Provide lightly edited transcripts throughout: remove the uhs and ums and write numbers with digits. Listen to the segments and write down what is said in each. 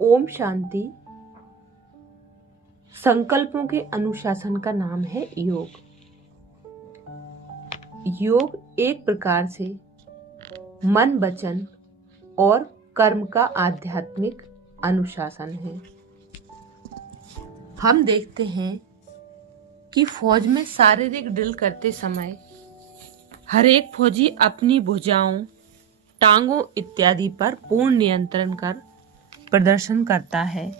ओम शांति। संकल्पों के अनुशासन का नाम है योग। योग एक प्रकार से मन, वचन और कर्म का आध्यात्मिक अनुशासन है। हम देखते हैं कि फौज में शारीरिक ड्रिल करते समय हर एक फौजी अपनी भुजाओं, टांगों इत्यादि पर पूर्ण नियंत्रण कर प्रदर्शन करता है।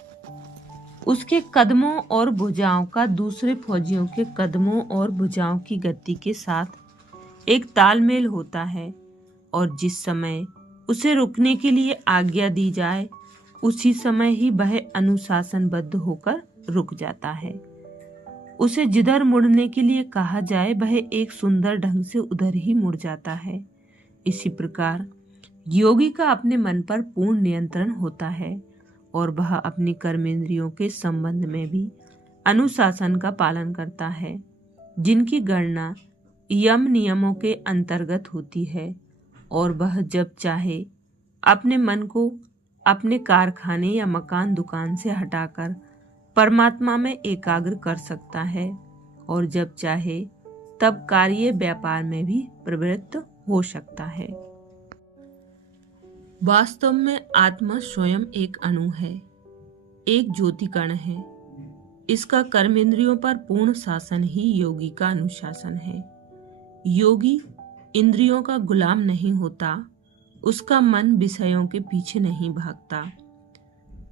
उसके कदमों और भुजाओं का दूसरे फौजियों के कदमों और भुजाओं की गति के साथ एक तालमेल होता है और जिस समय उसे रुकने के लिए आज्ञा दी जाए उसी समय ही वह अनुशासनबद्ध होकर रुक जाता है। उसे जिधर मुड़ने के लिए कहा जाए वह एक सुंदर ढंग से उधर ही मुड़ जाता है। इसी प्रकार योगी का अपने मन पर पूर्ण नियंत्रण होता है और वह अपनी कर्मेंद्रियों के संबंध में भी अनुशासन का पालन करता है, जिनकी गणना यम नियमों के अंतर्गत होती है और वह जब चाहे अपने मन को अपने कारखाने या मकान दुकान से हटाकर परमात्मा में एकाग्र कर सकता है और जब चाहे तब कार्य व्यापार में भी प्रवृत्त हो सकता है। वास्तव में आत्मा स्वयं एक अणु है, एक ज्योति कण है। इसका कर्मेंद्रियों पर पूर्ण शासन ही योगी का अनुशासन है। योगी इंद्रियों का गुलाम नहीं होता, उसका मन विषयों के पीछे नहीं भागता।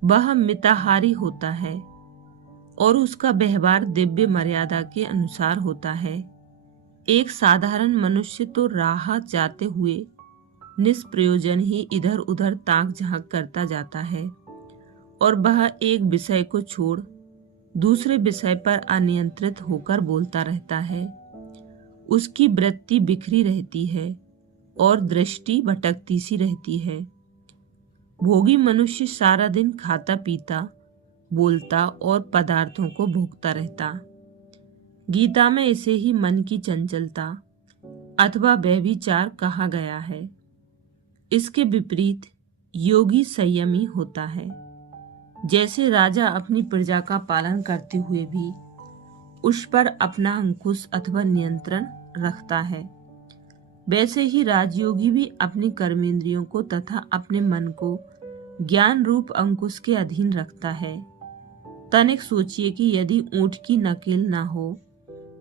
वह मिताहारी होता है और उसका व्यवहार दिव्य मर्यादा के अनुसार होता है। एक साधारण मनुष्य तो राह जाते हुए निष्प्रयोजन ही इधर उधर ताक झांक करता जाता है और वह एक विषय को छोड़ दूसरे विषय पर अनियंत्रित होकर बोलता रहता है। उसकी वृत्ति बिखरी रहती है और दृष्टि भटकती सी रहती है। भोगी मनुष्य सारा दिन खाता पीता, बोलता और पदार्थों को भोगता रहता। गीता में इसे ही मन की चंचलता अथवा व्यभिचार कहा गया है। इसके विपरीत योगी संयमी होता है। जैसे राजा अपनी प्रजा का पालन करते हुए भी उस पर अपना अंकुश अथवा नियंत्रण रखता है, वैसे ही राजयोगी भी अपनी कर्मेंद्रियों को तथा अपने मन को ज्ञान रूप अंकुश के अधीन रखता है। तनिक सोचिए कि यदि ऊंट की नकेल न हो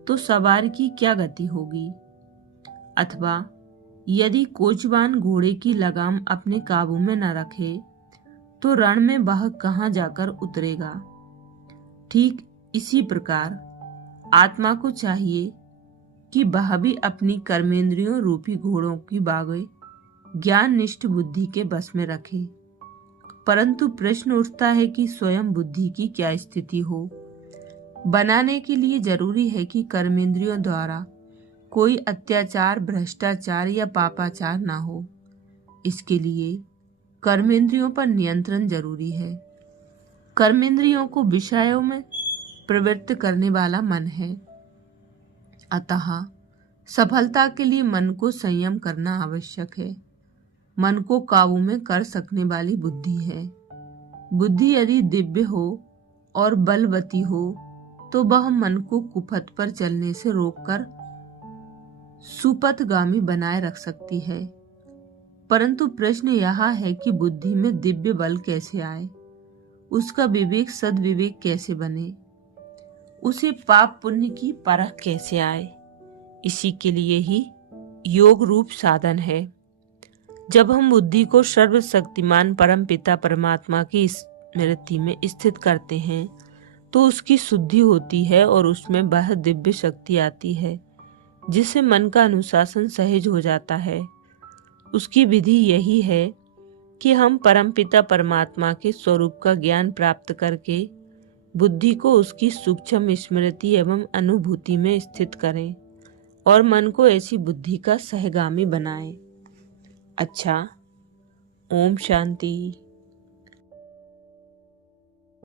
तो सवार की क्या गति होगी, अथवा यदि कोचवान घोड़े की लगाम अपने काबू में न रखे तो रण में वह कहां जाकर उतरेगा। ठीक इसी प्रकार आत्मा को चाहिए कि वह भी अपनी कर्मेंद्रियों रूपी घोड़ों की बागें ज्ञान निष्ठ बुद्धि के बस में रखे। परंतु प्रश्न उठता है कि स्वयं बुद्धि की क्या स्थिति हो। बनाने के लिए जरूरी है कि कर्मेंद्रियों द्वारा कोई अत्याचार, भ्रष्टाचार या पापाचार ना हो। इसके लिए कर्मेंद्रियों पर नियंत्रण जरूरी है। कर्मेंद्रियों को विषयों में प्रवृत्त करने वाला मन है, अतः सफलता के लिए मन को संयम करना आवश्यक है। मन को काबू में कर सकने वाली बुद्धि है। बुद्धि यदि दिव्य हो और बलवती हो तो वह मन को कुपथ पर चलने से रोककर सुपथगामी बनाए रख सकती है। परंतु प्रश्न यह है कि बुद्धि में दिव्य बल कैसे आए, उसका विवेक सद्विवेक कैसे बने, उसे पाप पुण्य की परख कैसे आए। इसी के लिए ही योग रूप साधन है। जब हम बुद्धि को सर्वशक्तिमान परम पिता परमात्मा की स्मृति में स्थित करते हैं तो उसकी शुद्धि होती है और उसमें वह दिव्य शक्ति आती है जिससे मन का अनुशासन सहज हो जाता है। उसकी विधि यही है कि हम परमपिता परमात्मा के स्वरूप का ज्ञान प्राप्त करके बुद्धि को उसकी सूक्ष्म स्मृति एवं अनुभूति में स्थित करें और मन को ऐसी बुद्धि का सहगामी बनाएं। अच्छा, ओम शांति।